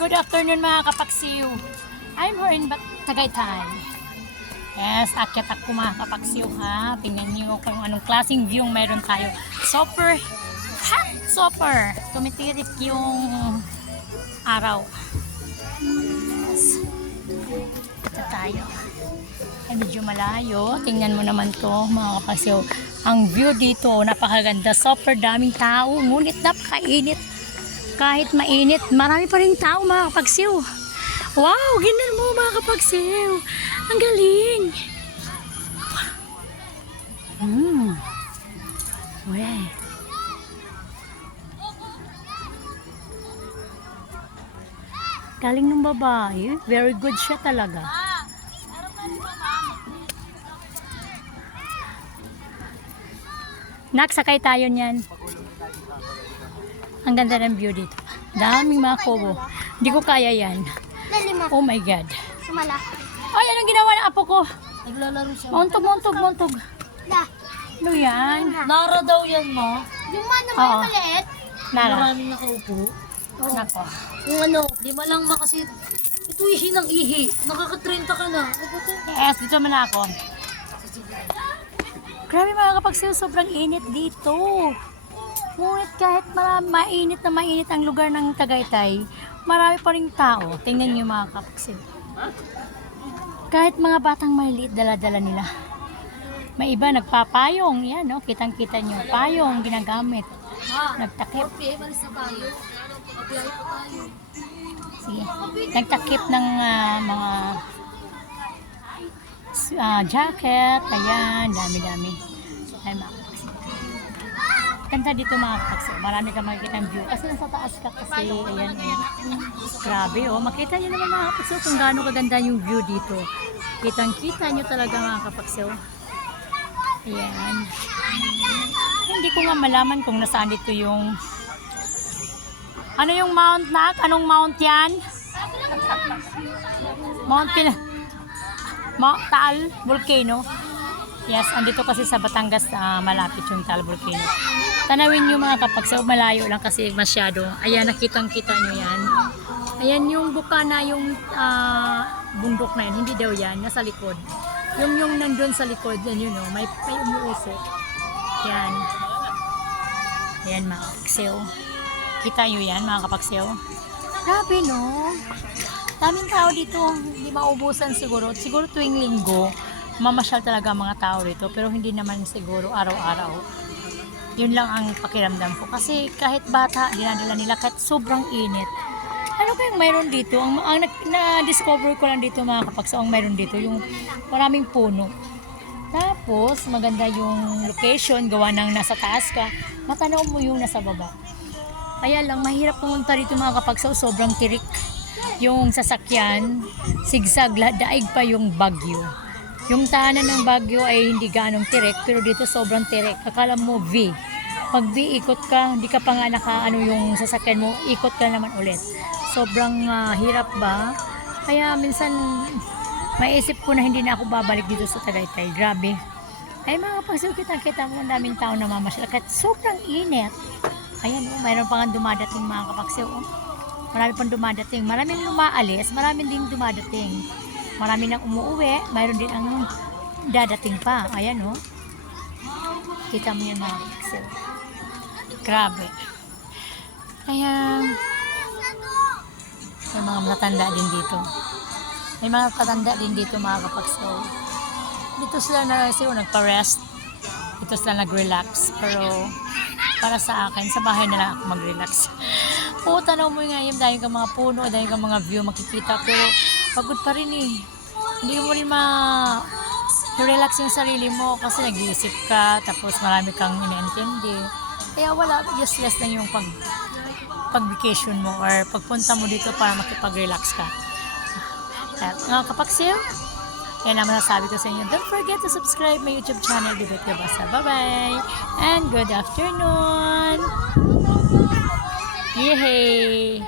Good afternoon mga kapaksiw. I'm here in Tagaytay. Yes, akyat ako mga kapaksiw ha. Tingnan niyo kung anong klaseng view meron tayo. Super hot, super. Tumitirik yung araw. Yes. Ito tayo. Ay, medyo malayo. Tingnan mo naman to mga kapaksiw. Ang view dito, napakaganda. Super daming tao. Ngunit napakainit. Kahit mainit, marami pa rin tao mga kapagsiw. Wow, ginan mo mga kapagsiw. Ang galing. Uy. Galing ng babae. Very good siya talaga. Nagsakay tayo niyan. Ang ganda ng view dito. Daming mga kubo. Hindi ko kaya yan. Oh my God. Sumala. Ay, anong ginawa ng apo ko? Naglalaro siya. Montog. La. Ano yan? Nara daw yan, ma. Yung ano ba Oo. yung maliit? Nara. Maraming nakaupo. Nako. Yung ano, 5 lang ma kasi ito ihi ng ihi. Nakaka-30 ka na. Yes, dito man ako. Grabe mga kapagsiw, sobrang init dito. Ngunit kahit mainit ang lugar ng Tagaytay, marami pa rin tao. Tingnan niyo mga kapagsiw. Kahit mga batang maliliit, dala-dala nila. May iba nagpapayong. Yan, no? Kitang-kita niyo. Payong ginagamit. Nagtakip. Malis na tayo. Pagbiyahe pa tayo. Sige. Nagtakip ng mga jacket. Ayan, dami-dami. Ay, mga kapagsiw. Ganda dito mga kapagsiw. Marami kang makikita ang view. Kasi nasa taas ka kasi. Ayan, grabe, oh. Makita niyo naman mga kapagsiw kung gaano kaganda yung view dito. Kitang-kita niyo talaga mga kapagsiw. Ayan. Hindi ko nga malaman kung nasaan dito yung ano yung mount na? Anong mount yan? Mount Taal Volcano. Yes, andito kasi sa Batangas malapit yung Taal Volcano. Tanawin nyo mga kapagsaw, malayo lang kasi masyado. Ayan, nakitang-kita nyo yan. Ayan yung buka na yung bundok na yan. Hindi daw yan, nasa likod. Yung nandun sa likod, yan yun, may umuusok. Yan. Ayan mga kapagsaw. Kita nyo yan mga kapagsaw. Grabe no. Daming tao dito. Hindi maubusan siguro. Siguro tuwing linggo, mamasyal talaga mga tao dito. Pero hindi naman siguro araw-araw. Yun lang ang pakiramdam ko. Kasi kahit bata, dinadala nila kahit sobrang init. Ano kayang mayroon dito? Ang na-discover ko lang dito mga kapagsaw, ang mayroon dito yung maraming puno. Tapos maganda yung location, gawa ng nasa taas ka, matanaw mo yung nasa baba. Kaya lang mahirap pumunta dito mga kapagsaw, sobrang tirik. Yung sasakyan, sigsag, daig pa yung Bagyo. Yung tahanan ng Bagyo ay hindi ganong tirik, pero dito sobrang tirik. Akala mo V. Pag V, ikot ka, hindi ka pa nga yung sasakyan mo, ikot ka naman ulit. Sobrang hirap ba? Kaya minsan, maisip ko na hindi na ako babalik dito sa Tagaytay. Grabe. Ay mga kapagsaw, kita mo, ang daming tao na mamasyal. Kahit sobrang init. Ayan, mayroon pa nga dumadating mga kapagsaw. Marami pang dumadating. Maraming lumaalis, maraming din dumadating. Marami nang umuuwi, mayroon din ang dadating pa. Ayan, oh. Kita mo yan mga kapagsaw. Grabe. Kaya, may mga matatanda din dito. May mga tatanda din dito mga kapagsaw. Dito sila nagpa-rest. Dito sila nag-relax. Pero, para sa akin, sa bahay na lang ako mag-relax. Oo, tanaw mo ngayon, dahil kang mga puno, dahil kang mga view makikita, pero pagod pa rin eh. Hindi mo rin relax yung sarili mo kasi nag-iisip ka, tapos marami kang iniintindi. Kaya wala, useless na yung pag-vacation mo or pagpunta mo dito para makipag-relax ka. At mga kapagsiw, yan ang masasabi ko sa inyo. Don't forget to subscribe my YouTube channel, Bibit Gabasa. Bye-bye! And good afternoon! Yay!